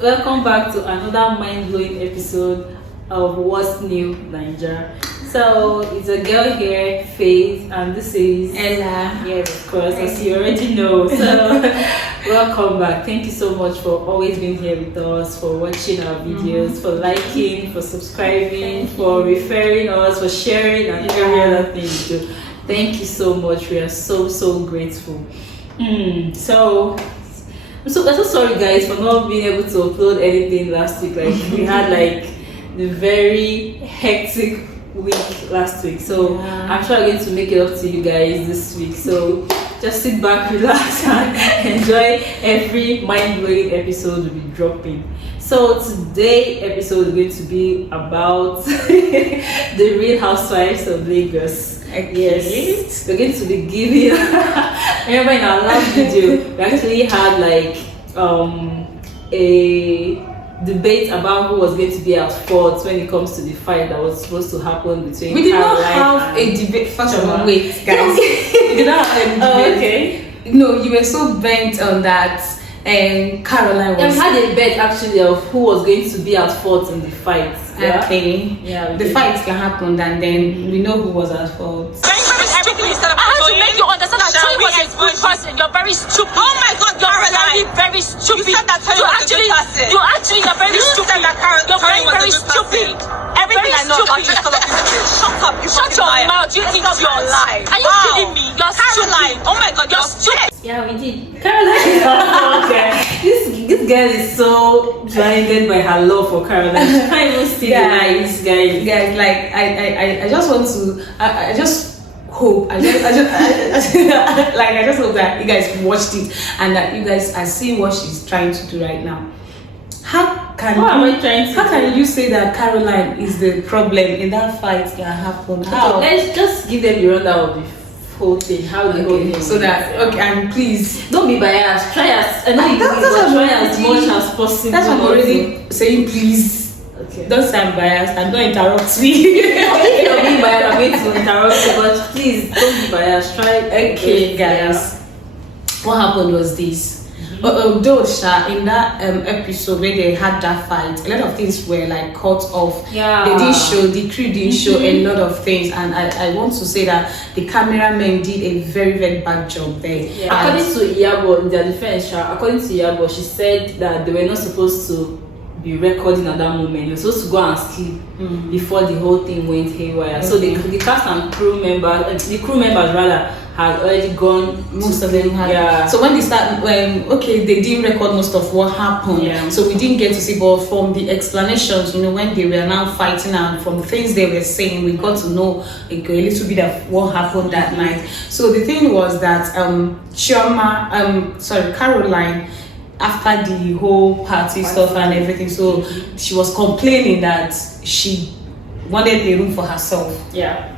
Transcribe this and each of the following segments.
Welcome back to another mind-blowing episode of What's New NAIJA. So it's a girl here, Faith, and this is Ella. Yes, of course, as you already know. So welcome back. Thank you so much for always being here with us, for watching our videos, for liking, for subscribing, for referring us, for sharing, and every other thing you do. Thank you so much. We are so grateful. I'm so sorry guys for not being able to upload anything last week. Like we had like the very hectic week last week, so I'm sure I'm going to make it up to you guys this week. So just sit back, relax, and enjoy every mind-blowing episode we'll be dropping. So today's episode is going to be about the Real Housewives of Lagos. Yes, we're going to be giving. Remember in our last video, we actually had like a debate about who was going to be at fault when it comes to the fight that was supposed to happen between. We did Caroline not have a debate. First of all, wait, guys. We did not have a debate. Oh, okay. No, you were so bent on that, and Caroline was. We had a bet actually of who was going to be at fault in the fight. Yeah? Okay. Yeah. The fight can happen, and then we know who was at fault. I have to make you understand that Tony was a good person. You're very stupid. Oh my God, you're very stupid. You said that Tony was a good person. You're very stupid. You're very stupid. Everything I know about you is full of business. Shut up, you shut your mouth. You think your life. Are you kidding me? You're stupid. Oh my God, you're stupid. Yeah, we did. Caroline. Okay. This girl is so blinded by her love for Caroline. She can't even see the lights, guys. Guys, like I just want to. I just hope. I just hope that you guys watched it and that you guys are seeing what she's trying to do right now. How can you say that Caroline is the problem in that fight that happened? How? Okay, let's just give them the rundown of the whole thing. How the whole thing. So that and please don't be biased. Try as I know you will, but try as much as possible. That's what I'm already saying. Please. Okay. Don't sound biased and don't interrupt me. If you're being biased, I'm going to interrupt you, but please don't be biased. Try. Okay, guys. What happened was this. Though in that episode where they had that fight, a lot of things were like cut off. Yeah. They didn't show, the crew didn't show a lot of things, and I want to say that the cameramen did a very bad job there. Yeah. According to Iyabo, in their defense, according to Iyabo, she said that they were not supposed to be recording at that moment. They were supposed to go and sleep before the whole thing went haywire. Okay. So the cast and crew members, had already gone. Most of them had. Yeah. So when they start, okay, they didn't record most of what happened. Yeah. So we didn't get to see, but from the explanations, when they were now fighting and from the things they were saying, we got to know a little bit of what happened that night. So the thing was that Caroline, after the whole party stuff and everything, so she was complaining that she wanted a room for herself. Yeah.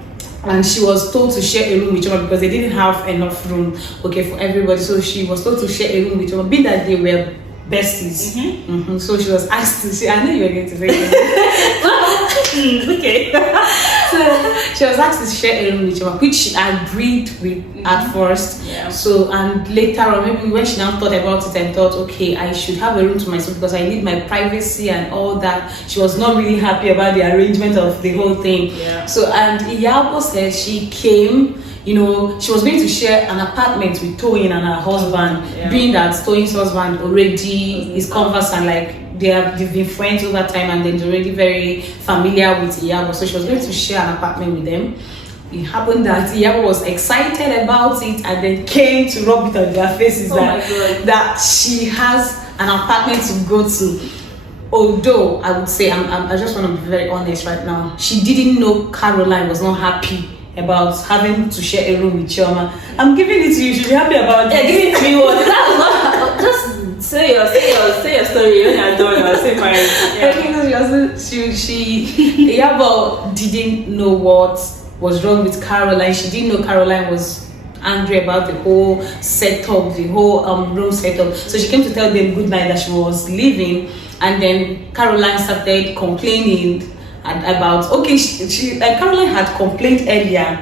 And she was told to share a room with Chioma because they didn't have enough room, for everybody. So she was told to share a room with Chioma, being that they were besties. So she was asked to share. I know you were going to say okay. So she was asked to share a room with Chioma, which she agreed with at first. Yeah. So and later on, maybe when she now thought about it and thought, okay, I should have a room to myself because I need my privacy and all that. She was not really happy about the arrangement of the whole thing. Yeah. So and Iyabo said she came. She was going to share an apartment with Toyin and her husband, being that Toyin's husband already is conversant, like they've been friends over time and they're already very familiar with Iyabo. So she was going to share an apartment with them. It happened that Iyabo was excited about it and then came to rub it on their faces that she has an apartment to go to. Although I would say, I just want to be very honest right now, she didn't know Caroline was not happy about having to share a room with Chioma. I'm giving it to you. You should be happy about it. Yeah, give it to me. That was not just say your story when you're done. I'll say mine. Iyabo didn't know what was wrong with Caroline. She didn't know Caroline was angry about the whole setup, the whole room setup. So she came to tell them good night that she was leaving, and then Caroline started complaining about Caroline had complained earlier,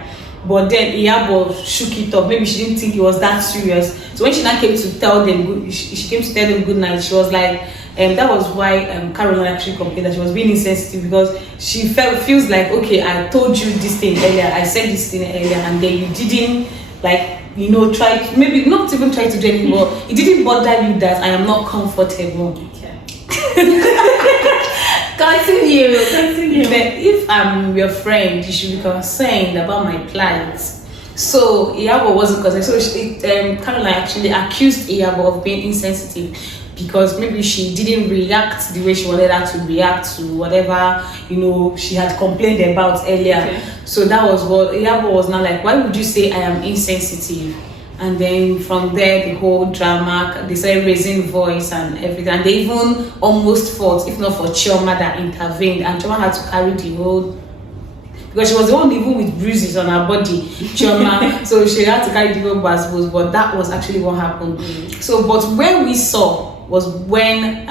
but then Iyabo shook it up. Maybe she didn't think it was that serious. So when she now came to tell them she came to tell them good night, she was like, that was why Carolyn actually complained that she was being insensitive, because she feels like, okay, I told you this thing earlier, I said this thing earlier, and then you didn't, like, try, maybe not even try to do anything, but it didn't bother you that I am not comfortable. Okay. Continue. If I'm your friend, you should be concerned about my plight. So Iyabo wasn't concerned. So Caroline actually accused Iyabo of being insensitive, because maybe she didn't react the way she wanted her to react to whatever she had complained about earlier. Okay. So that was what Iyabo was now like, why would you say I am insensitive? And then from there, the whole drama, they started raising voice and everything. And they even almost fought, if not for Chioma that intervened. And Chioma had to carry the whole, because she was the one even with bruises on her body, Chioma. So she had to carry the whole basbos. But that was actually what happened. So, but when we saw was when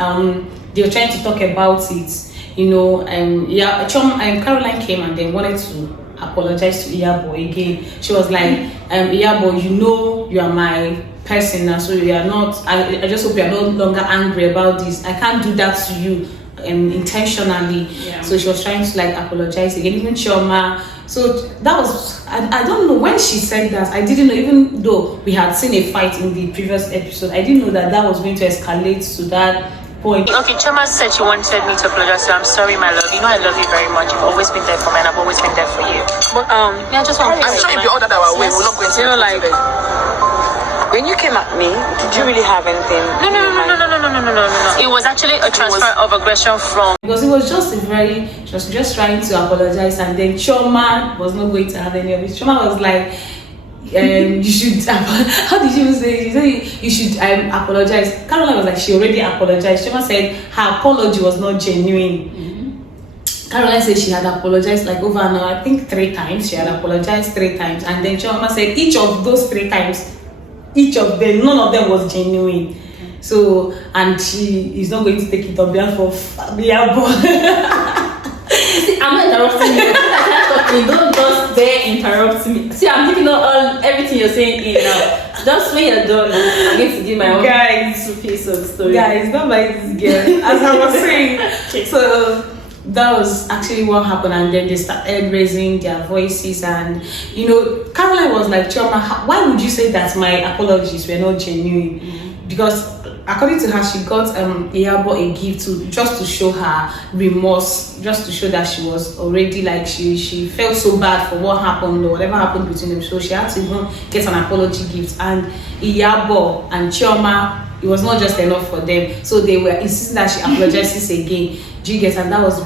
they were trying to talk about it. Chioma and Caroline came and they wanted to apologize to Iyabo again. She was like, Iyabo, you are my person now, so you are not, I just hope you are no longer angry about this. I can't do that to you intentionally. Yeah. So she was trying to like apologize again, even Chioma. So that was, I don't know, when she said that, I didn't know, even though we had seen a fight in the previous episode, I didn't know that was going to escalate to that point. Okay, Chioma said she wanted me to apologize. So I'm sorry, my love. I love you very much. You've always been there for me, and I've always been there for you. But yeah, I just want to I'm sure if you order that way, we're not going to. like, when you came at me, did you really have anything? No. It was actually a transfer of aggression from. Because it was just she was just trying to apologize, and then Chioma was not going to have any of it. Chioma was like, you should, how did she say it? She said you should apologize. Caroline was like, she already apologized. Chioma said her apology was not genuine. Caroline said she had apologized like over an hour, I think 3 times. She had apologized 3 times, and then Chioma said each of those 3 times, none of them was genuine. So, and she is not going to take it on behalf of Iyabo. I'm not interrupting you. Don't just dare interrupt me. See, I'm taking all everything you're saying in now. Just when you're done, I'm going to give my own piece of the story. Guys, don't like this girl. As I was saying, so that was actually what happened, and then they started raising their voices, and Caroline was like, Chioma, why would you say that my apologies were not genuine? Because according to her, she got Iyabo a gift just to show her remorse, just to show that she was already like she felt so bad for what happened or whatever happened between them. So she had to even get an apology gift. And Iyabo and Chioma, it was not just enough for them, so they were insisting that she apologizes again. Do you get? And that was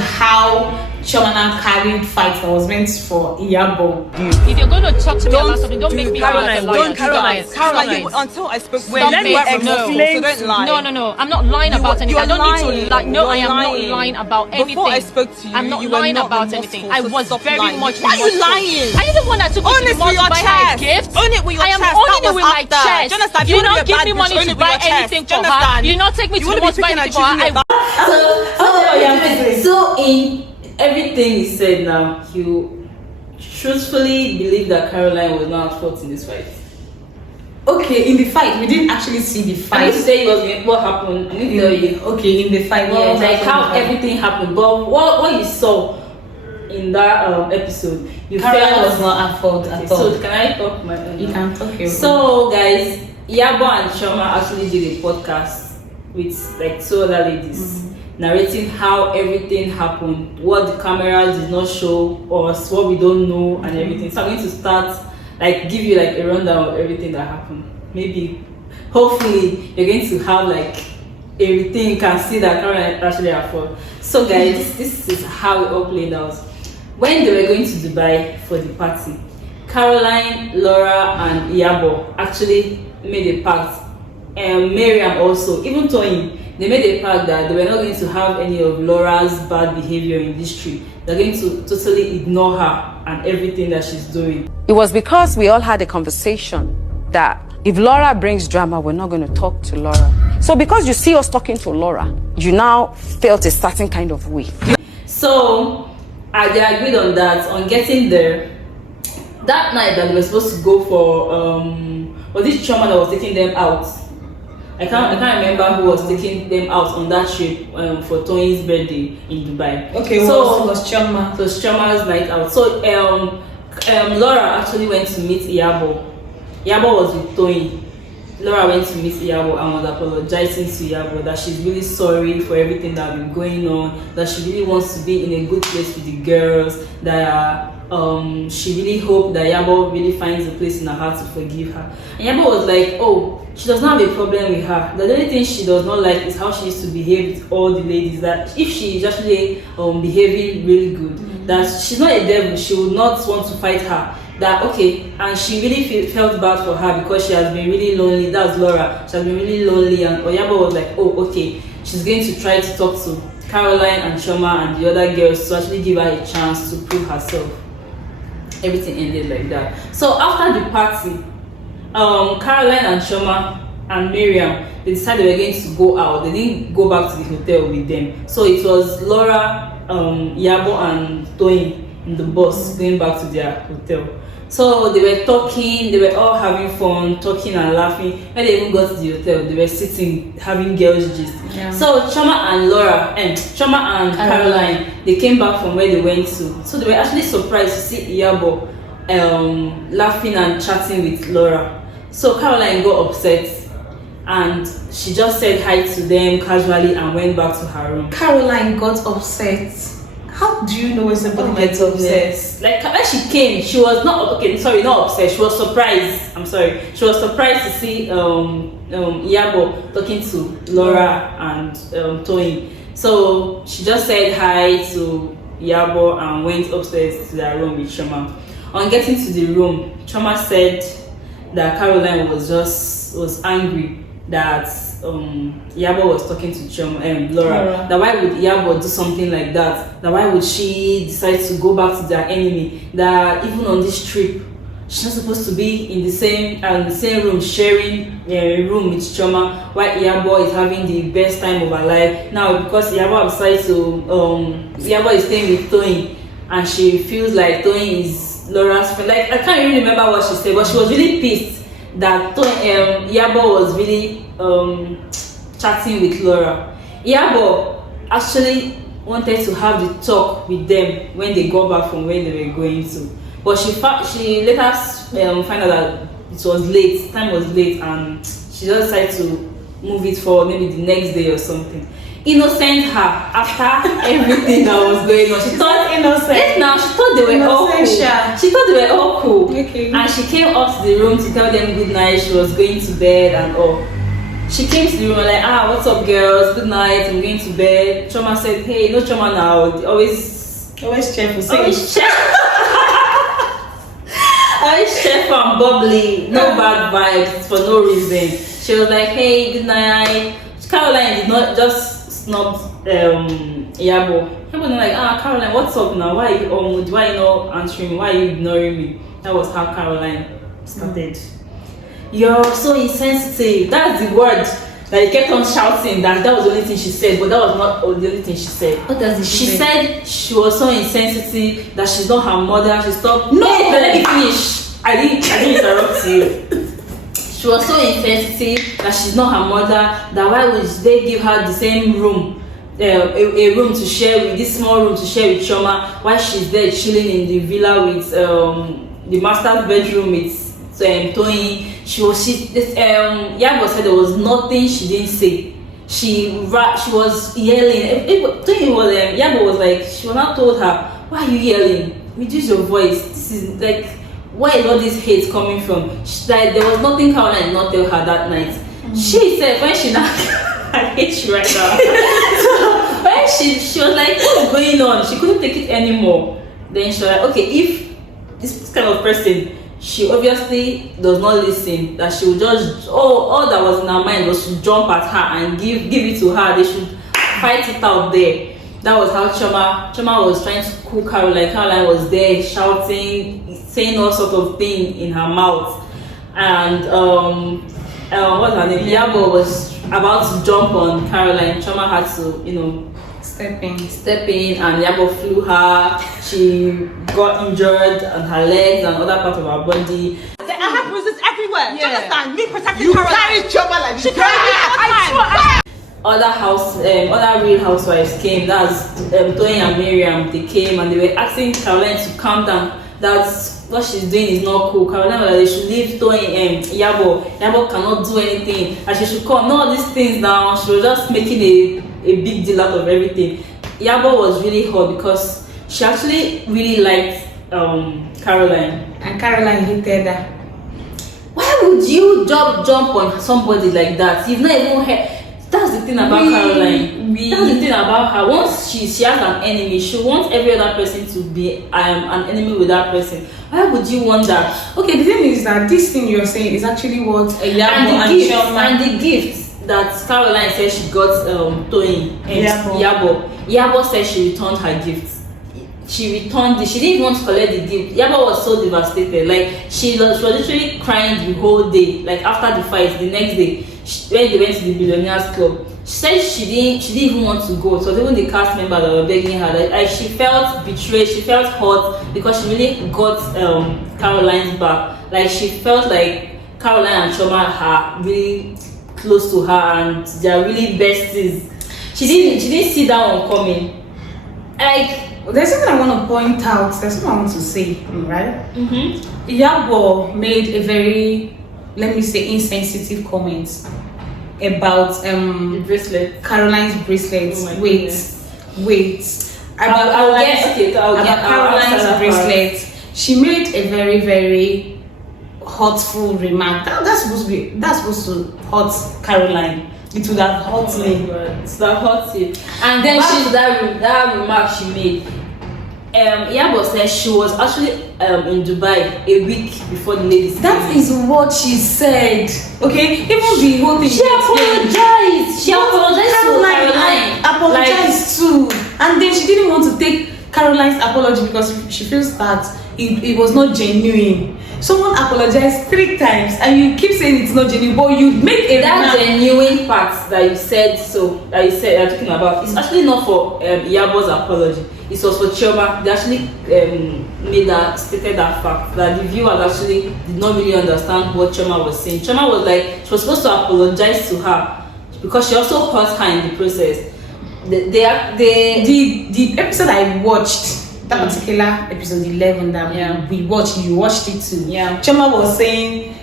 how Chioma now carried fight that was meant for Iyabo. If you're going to talk to me about something, don't make me Caroline. Caroline, until I spoke to you, let me explain. So don't lie. No. I'm not lying about anything. I don't need to lie. No, I am not lying about anything. Before I spoke to you, I'm not lying about anything. I was very much. Why are you lying? Are you the one that took me to the mall to buy her a gift? Own it with your I am chest. owning it with my chest. You don't give me money to buy anything for her. You not take me to the mall to buy anything for her. So in everything he said now, you truthfully believe that Caroline was not at fault in this fight? Okay, in the fight, we didn't actually see the fight. I need to tell you what happened. I need to tell you. Okay, in the fight, like how everything happened. But what you saw in that episode, Caroline was not at fault at all. So can I talk my own? You can talk your own. So guys, Iyabo and Chioma actually did a podcast with like 2 other ladies. Narrating how everything happened, what the cameras did not show us, what we don't know, and everything. So I'm going to start, give you a rundown of everything that happened. Maybe, hopefully, you're going to have everything. You can see that Caroline actually at fault. So guys, this is how it all played out. When they were going to Dubai for the party, Caroline, Laura, and Iyabo actually made a pact. And Miriam also, even Tony. They made a pact that they were not going to have any of Laura's bad behavior in this trip. They're going to totally ignore her and everything that she's doing. It was because we all had a conversation that if Laura brings drama, we're not going to talk to Laura. So because you see us talking to Laura, you now felt a certain kind of way. So they agreed on that. On getting there, that night that they were supposed to go for, was it Chioma that was taking them out? I can't remember who was taking them out on that trip for Tony's birthday in Dubai. Okay, so it was Chioma. So Chioma's night out. So Laura actually went to meet Iyabo. Iyabo was with Tony. Laura went to meet Iyabo and was apologizing to Iyabo that she's really sorry for everything that has been going on, that she really wants to be in a good place with the girls, that she really hoped that Iyabo really finds a place in her heart to forgive her. And Iyabo was like, oh, she does not have a problem with her. The only thing she does not like is how she used to behave with all the ladies, that if she is actually behaving really good, that she's not a devil, she would not want to fight her. That okay, and she really felt bad for her because she has been really lonely. That's Laura. She has been really lonely, and Oyabo was like, oh, okay, she's going to try to talk to Caroline and Chioma and the other girls to actually give her a chance to prove herself. Everything ended like that. So after the party, Caroline and Chioma and Miriam, they decided they were going to go out. They didn't go back to the hotel with them. So it was Laura, Yabo, and Toyin in the bus going back to their hotel. So they were talking, they were all having fun, talking and laughing. When they even got to the hotel, they were sitting, having girls gist. Yeah. So Chioma and Caroline, they came back from where they went to. So they were actually surprised to see Iyabo laughing and chatting with Laura. So Caroline got upset and she just said hi to them casually and went back to her room. Caroline got upset. How do you know when somebody gets upset? Like when she came, she was not upset. She was surprised. She was surprised to see Iyabo talking to Laura and Toyin. So she just said hi to Iyabo and went upstairs to their room with Chioma. On getting to the room, Chioma said that Caroline was angry that Iyabo was talking to Laura. That why would Iyabo do something like that? That why would she decide to go back to their enemy? That even on this trip, she's not supposed to be in the same room, sharing a room with Chioma, while Iyabo is having the best time of her life. Now because Iyabo decided to Iyabo is staying with Toyin, and she feels like Toyin is Laura's friend. Like I can't really remember what she said, but she was really pissed that Iyabo was really chatting with Laura. Iyabo actually wanted to have the talk with them when they got back from where they were going to, but she later found out that it was late, time was late, and she just decided to move it for maybe the next day or something. Innocent her, after everything that was going on, she thought innocent. Yes, now she thought they were all cool. She thought they were all cool. Okay. And she came up to the room to tell them good night. She was going to bed and all. She came to the room like, what's up, girls? Good night. I'm going to bed. Chioma said, hey, no Chioma now. Always cheerful. Always cheerful and bubbly. No bad vibes for no reason. She was like, hey, good night. Caroline did not just snubbed Iyabo. Iyabo was like, Caroline, what's up now? Why are you not answering me? Why are you ignoring me? That was how Caroline started. You're so insensitive. That's the word that he kept on shouting. That was the only thing she said, but that was not the only thing she said. What does she said? She was so insensitive that she's not her mother. She stopped. No, let me finish. I didn't interrupt you. She was so insensitive that she's not her mother, that why would they give her the same room, a room to share with, this small room to share with Chioma, while she's there chilling in the villa with the master's bedroom with Toyin. Iyabo said there was nothing she didn't say. She was yelling. Iyabo was like, she was not told her, why are you yelling? Reduce your voice. This is like, where is all this hate coming from? There was nothing Caroline did not tell her that night. She said when she now I hate you right now. So when she was like, what's going on? She couldn't take it anymore. Then she was like, okay, if this kind of person, she obviously does not listen, that she would just all that was in her mind was to jump at her and give it to her. They should fight it out there. That was how Chioma was trying to cool Caroline. Caroline was there shouting, saying all sorts of things in her mouth. And what's her name? Iyabo was about to jump on Caroline. Chioma had to, step in, and Iyabo flew her. She got injured on her legs and other parts of her body. have bruises everywhere. Do you understand? Me protecting You Caroline. carry Chioma like this. She carried me all the time. Other Real Housewives came. That's Tony and Miriam. They came and they were asking Caroline to calm down. That's what she's doing is not cool. Caroline was like, they should leave Tony Yabo. Yabo cannot do anything, and she should calm all these things down. She was just making a big deal out of everything. Yabo was really hot because she actually really liked Caroline. And Caroline hated her. Why would you jump on somebody like that? You've not even heard. That's the thing about Caroline. That's the thing about her. Once she has an enemy, she wants every other person to be an enemy with that person. Why would you want that? Okay, the thing is that this thing you're saying is actually what and the gifts that Caroline said she got Tony Yabo said she returned her gifts. She returned it. She didn't want to collect the gift. Yabo was so devastated. Like she was literally crying the whole day. Like after the fight, the next day, when they went to the Billionaires Club, she said she didn't even want to go. So even the cast members that were begging her, like she felt betrayed. She felt hurt because she really got Caroline's back. Like she felt like Caroline and Chioma are really close to her and they are really besties. She didn't see that one coming. Like. There's something I want to point out. There's something I want to say, right? Yabo made a very, let me say, insensitive comment about the bracelet. Caroline's bracelet. Oh wait. About Caroline's bracelet. She made a very, very hurtful remark. That's supposed to hurt Caroline. It would have hurt me. It's that hurt you. And then that remark she made. Yabo said she was actually in Dubai a week before the ladies. That is what she said. Okay, even the whole thing. She apologized. She apologized to Caroline. Apologized too, and then she didn't want to take Caroline's apology because she feels that it was not genuine. Someone apologized 3 times and you keep saying it's not genuine, but you make a that genuine part that you said you're talking about. It's actually not for Yabo's apology. It was for Chioma. They actually stated that fact that the viewers actually did not really understand what Chioma was saying. Chioma was like, she was supposed to apologize to her because she also hurt her in the process. The episode I watched, that particular episode 11 that we watched, you watched it too. Yeah. Caroline was saying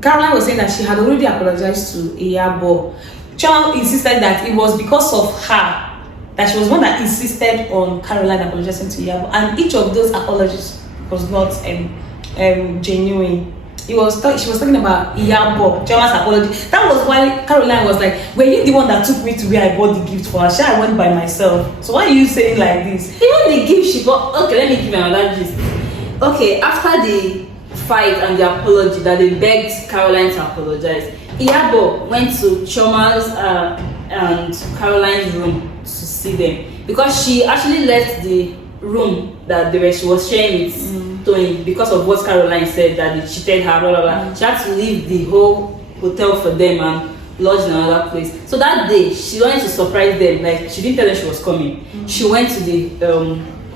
that she had already apologized to Yabo. Chioma insisted that it was because of her that she was one that insisted on Caroline apologizing to Yabo, and each of those apologies was not genuine. She was talking about Yabo, Chioma's apology. That was why Caroline was like, "Were you the one that took me to where I bought the gift for her? Sure, I went by myself. So why are you saying like this?" Even the gift she bought. Okay, let me give you another gist. Okay, after the fight and the apology that they begged Caroline to apologize, Yabo went to Chioma's and Caroline's room to see them because she actually left the room that she was sharing with Tony because of what Caroline said, that they cheated her, blah, blah, blah. She had to leave the whole hotel for them and lodge in another place. So that day she wanted to surprise them. Like she didn't tell them she was coming. She went to the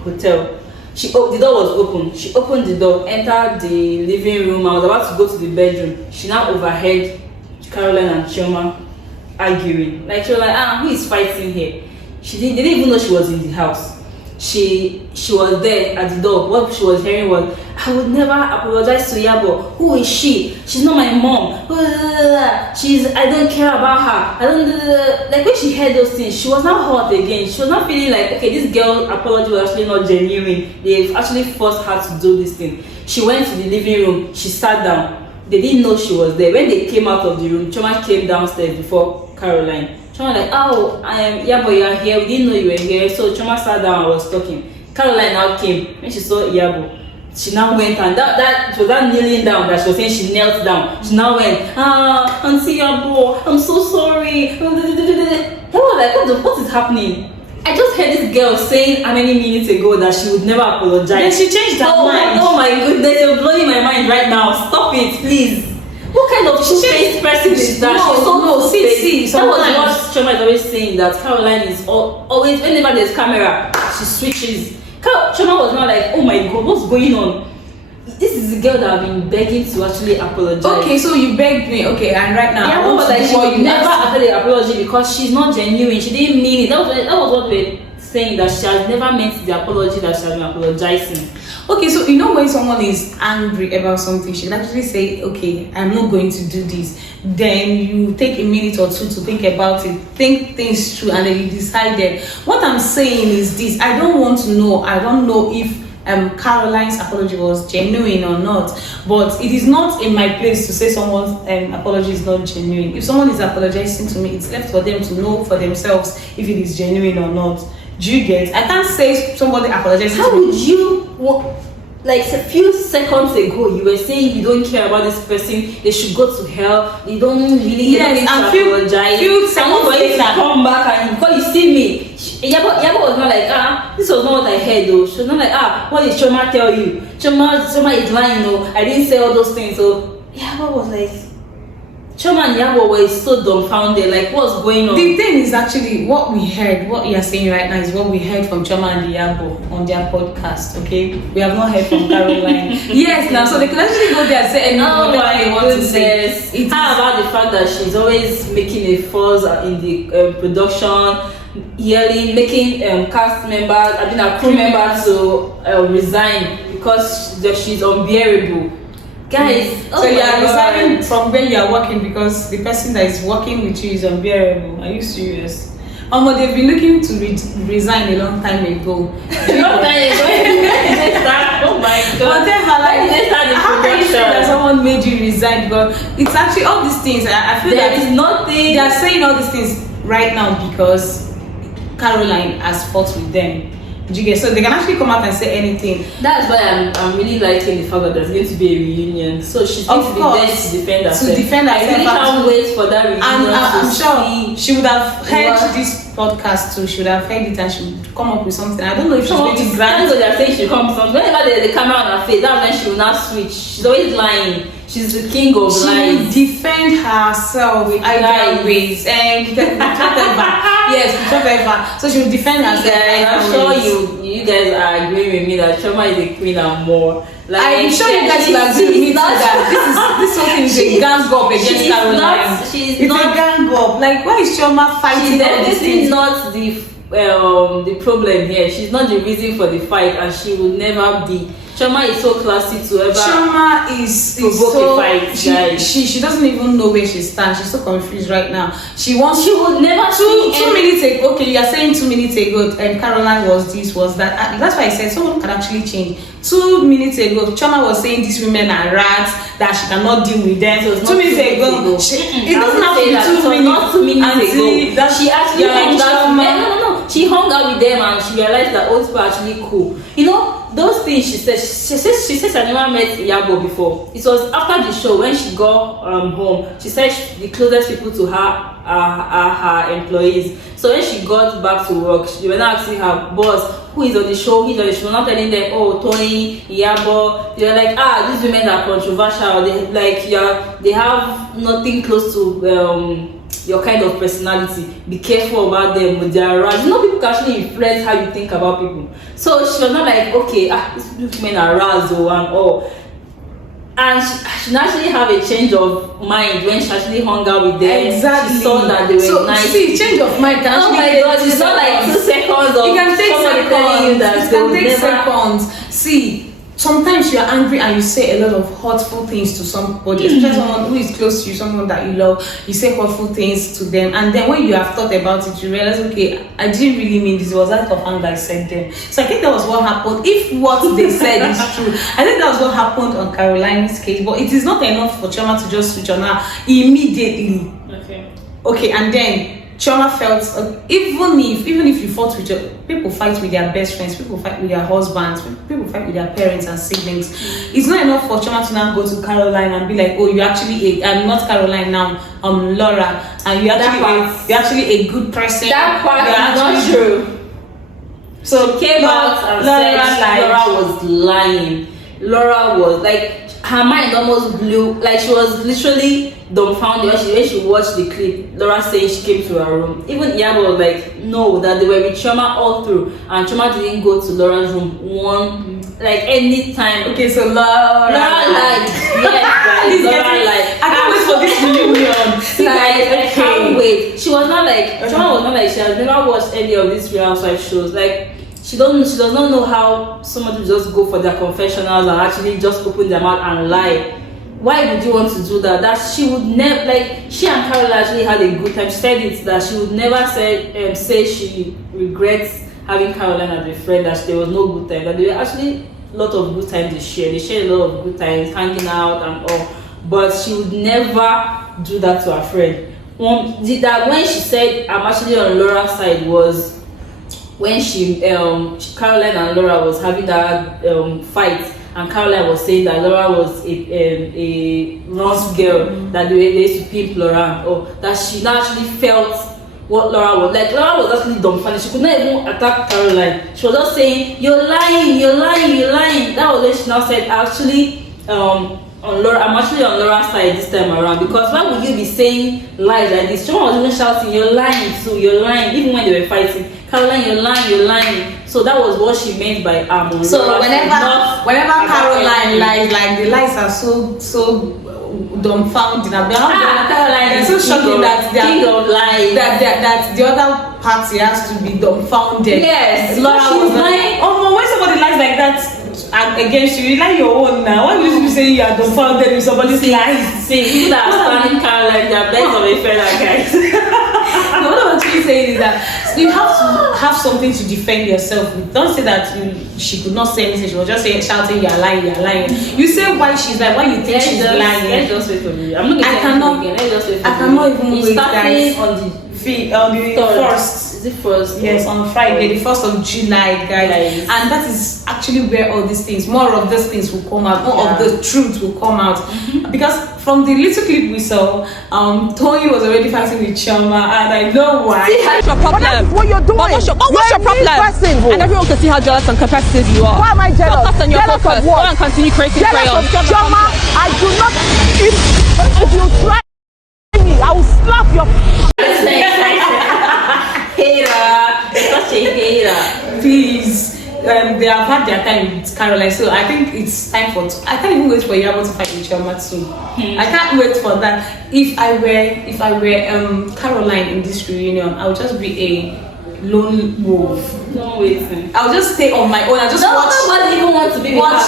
hotel. The door was open. She opened the door, entered the living room, and was about to go to the bedroom. She now overheard Caroline and Chioma arguing. Like she was like, who is fighting here? They didn't even know she was in the house. She was there at the door. What she was hearing was, "I would never apologize to Yabo. Who is she? She's not my mom. I don't care about her. Like when she heard those things, she was not hurt again. She was not feeling like, okay, this girl's apology was actually not genuine. They've actually forced her to do this thing. She went to the living room. She sat down. They didn't know she was there. When they came out of the room, Chioma came downstairs before Caroline. Chioma like, Yabo, you are here. We didn't know you were here. So Chioma sat down and was talking. Caroline now came. When she saw Yabo, she now went, and that was that kneeling down that she was saying. She knelt down. She now went, Auntie Yabo, I'm so sorry. That was like, what is happening? I just heard this girl saying how many minutes ago that she would never apologize. Then she changed her mind. Oh my goodness, you're blowing my mind right now. Stop it, please. What kind of two-faced person is that? See, that was what Chioma is always saying, that Caroline is always, whenever there's camera, she switches. Chioma was not like, oh my god, what's going on? This is the girl that I've been begging to actually apologize. Okay, so you begged me. Okay, and right now, Yeah, but like she would never accept the apology because she's not genuine. She didn't mean it. That was what we're saying, that she has never meant the apology that she has been apologizing. Okay, so you know when someone is angry about something, she can actually say, okay, I'm not going to do this. Then you take a minute or two to think about it, think things through, and then you decided. What I'm saying is this: I don't want to know. I don't know if Caroline's apology was genuine or not, but it is not in my place to say someone's apology is not genuine. If someone is apologizing to me, it's left for them to know for themselves if it is genuine or not. Do you get? I can't say somebody apologizing How to me. would you, like a few seconds ago, you were saying you don't care about this person, they should go to hell, you don't really apologize. Few seconds for you to later, come back and because you see me, Yabo was not like, this was not what I heard though. She was not like, what did Chioma tell you? Chioma is lying, no, I didn't say all those things. So Yabo was like, Chioma and Yabo were so dumbfounded, like what's going on? The thing is actually what we heard, what you're saying right now is what we heard from Chioma and Yabo on their podcast, okay? We have not heard from Caroline. Yes, now, so they could actually go there and say anything whatever they want to say. How about the fact that she's always making a fuss in the production, yearly making cast members, crew members to resign because she's unbearable. Guys, so you are resigning from where you are working because the person that is working with you is unbearable. Are you serious? They've been looking to resign a long time ago. Oh my god. Whatever, like, how can you say that someone made you resign? Because it's actually all these things. I feel there is nothing. They are saying all these things right now because Caroline has fought with them. Do you get? So they can actually come out and say anything. That's why I'm really liking the fact that there's going to be a reunion. So she's going to be there to defend herself. I really can't wait for that reunion. And I'm sure she would have heard this podcast too. She would have heard it and she would come up with something. I don't know if she's going to grant. They're saying she comes from whenever there's the camera on her face, that's when she will not switch. She's always lying. She's the king of lying. She will defend herself with either ways and whatever. Yes, whatever. So she will defend herself. I'm sure you guys are agreeing with me that Chioma is a queen and more. Like, I'm sure you guys will agree with me that this whole thing is a gang up against Caroline. It's a gang up. Like, why is Chioma fighting all these things? She's not the problem here. She's not the reason for the fight, and she will never be. Chioma is so classy to ever. Chioma is so a fight, she doesn't even know where she stands. She's so confused right now. She would never 2 minutes ago. Okay, you are saying 2 minutes ago and Caroline was this, was that. That's why I said someone can actually change. 2 minutes ago, Chioma was saying these women are rats, that she cannot deal with them. So 2 minutes ago, it doesn't have to be 2 minutes. Not 2 minutes ago. That she actually hung out with them. No. She hung out with them and she realized that old people are actually cool. You know, those things she said I never met Yabo before. It was after the show when she got home. She said the closest people to her are her employees. So when she got back to work, she went asking her boss, who is on the show, She was not telling them, oh, Tony, Yabo. They were like, these women are controversial. They have nothing close to your kind of personality. Be careful about them with their rise. You know, people can actually influence how you think about people. So she was not like, okay, these women are razzle and all. And she actually have a change of mind when she actually hung out with them. Exactly. She saw that they were nice. See, change of mind can oh my god, it's not like 2 seconds of you can take telling you that it can take seconds. See, sometimes you are angry and you say a lot of hurtful things to somebody, especially someone who is close to you, someone that you love. You say hurtful things to them, and then when you have thought about it, you realize, okay, I didn't really mean this. It was out of anger I said them. So I think that was what happened. If what they said is true, I think that was what happened on Caroline's case. But it is not enough for Chioma to just switch on her immediately. Okay, and then Chioma felt even if you fought with people fight with their best friends, people fight with their husbands, people fight with their parents and siblings. It's not enough for Chioma to now go to Caroline and be like, oh, you actually I'm not Caroline now, I'm Laura, and you're actually a good person. That part is not true. So came out and said Laura was lying. Laura was like, her mind almost blew. Like she was literally dumbfounded when she watched the clip. Laura saying she came to her room. Even Iyabo was like, no, that they were with Chioma all through, and Chioma didn't go to Laura's room like any time. Okay, so Laura lied. Yes, guys, Laura lied. I can't wait for this reunion. Like, I can't wait. She was not like Chioma was not like she has never watched any of these Real Housewives shows. Like she does not know how somebody just go for their confessionals and actually just open their mouth and lie. Why would you want to do that? That she would never, like, she and Carolyn actually had a good time. She said it that she would never say she regrets having Carolyn as a friend, that there was no good time. That there were actually a lot of good times they shared. They shared a lot of good times, hanging out and all. But she would never do that to her friend. That when she said I'm actually on Laura's side was when Carolyn and Laura was having that fight, and Caroline was saying that Laura was a wrong girl, that they used to pimp Laura, or that she actually felt what Laura was like. Laura was actually dumbfounded. She could not even attack Caroline. She was just saying, "You're lying, you're lying, you're lying." That was when she now said, "Actually, I'm actually on Laura's side this time around, because why would you be saying lies like this?" Someone was even shouting, "You're lying, so you're lying," even when they were fighting. Caroline, you're lying, you're lying. So that was what she meant by So whenever Caroline lies, like the lies are so dumbfounded. Caroline is so shocking that king of lies. That the other party has to be dumbfounded. Yes, Laura was lying. Oh, when somebody lies like that against you, you lie your own now. Why would you be saying you are dumbfounded if somebody lies? See, people that are standing Caroline, they are best of a feather, guys. No, what I'm actually saying is that you have to have something to defend yourself with. Don't say that she could not say anything. She was just saying, shouting, "You're lying, you're lying." You say why she's lying, why you think she's lying. Let's just wait for me. I'm not going to say anything again. Let's just wait for me. I cannot even wait, guys. On the first. Is it first? Yes, on Friday, the 1st of July, guys. And that is actually where all these things, more of these things will come out, more of the truth will come out. Because from the little clip we saw, Tony was already fighting with Chioma, and I know why. See, what's your problem? What you're doing? What's your problem? And everyone can see how jealous and competitive you are. Why am I jealous? Focus on your Jealous focus. of what? Go and continue creating Jealous crayons. of Chioma? I do not. If you try me, I will slap your. Hater, such a hater. Please. They have had their time with Caroline, so I think it's time for. I can't even wait for Iyabo to fight with Chioma too. I can't wait for that. If I were Caroline in this reunion, I would just be a lone wolf. No waiting. I'll just stay on my own. I just watch. Nobody even wants to be with her.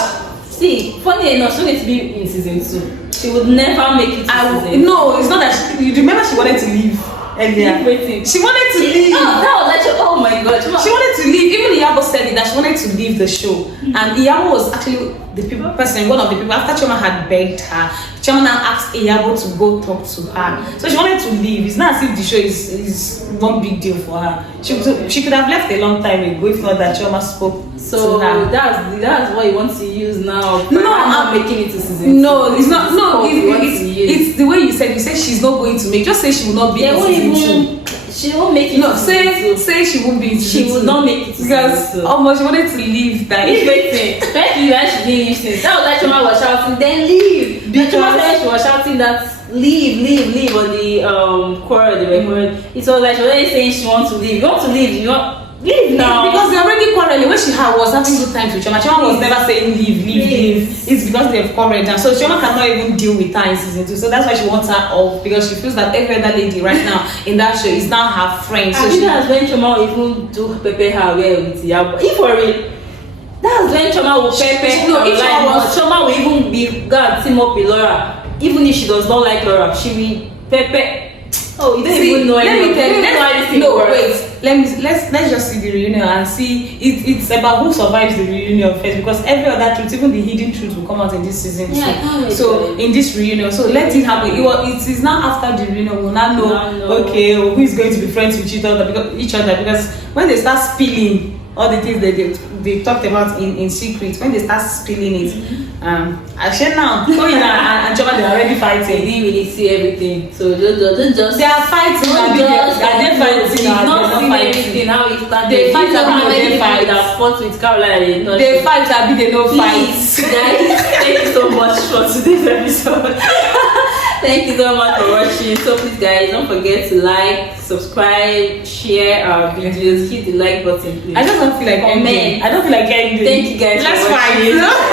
See, funny enough, she's going to be in season 2. She would never make it to season 2. No, it's not that. You remember she wanted to leave. Waiting. She wanted to leave. That was like, oh my god. She wanted to leave. Even Iyabo said it, that she wanted to leave the show. And Iyabo was actually one of the people. After Chioma had begged her, Chioma now asked Iyabo to go talk to her. So she wanted to leave. It's not as if the show is one big deal for her. She could have left a long time ago if not that Chioma spoke so to her. That's what you want to use now. No, I'm making it to season 2. No, it's not. No, it's the way you said. You said she's not going to make. Just say she will not be in season 2. She won't make it. No, say she won't be in season 2. She will not make it because almost she wanted to leave. That especially when she didn't listen. That was like Chioma was shouting, "Then leave." Because she was shouting that leave on the quarrel they were quarreling. It was like she was already saying she wants to leave. You want to leave? You want leave now? Because they're already quarreling. When she was having good times with Chioma, Chioma was never saying leave. It's because they've quarreled now. So Chioma cannot even deal with her in season 2. So that's why she wants her off, because she feels that every other lady right now in that show is now her friend. So that's when Chioma will even do prepare her well with Iyabo. If for real. That's when Chioma will prepare. No, if Chioma will even be God team up with Laura. Even if she does not like Laura, she will prepare. Oh, you don't even know anything. Let's just see the reunion and see. It's about who survives the reunion first, because every other truth, even the hidden truth, will come out in this season. So in this reunion, so let it happen. It is now after the reunion we'll now know. Okay, who is going to be friends with each other because when they start spilling all the things that they talked about in secret, when they start spilling it, actually now Toyin and Chioma, they are already They fighting. didn't really see everything, so just They are fighting. not Are they fighting? not seen everything how it started. They fight, You know how they many fight. people that fought with Caroline. They fight, Abi, they no fight. Please, guys, thank you so much for today's episode. Thank you so much for watching. So please, guys, don't forget to like, subscribe, share our videos, hit the like button, please. I just don't feel like ending. Amen. I don't feel like ending. Thank you guys Let's for watching. fight.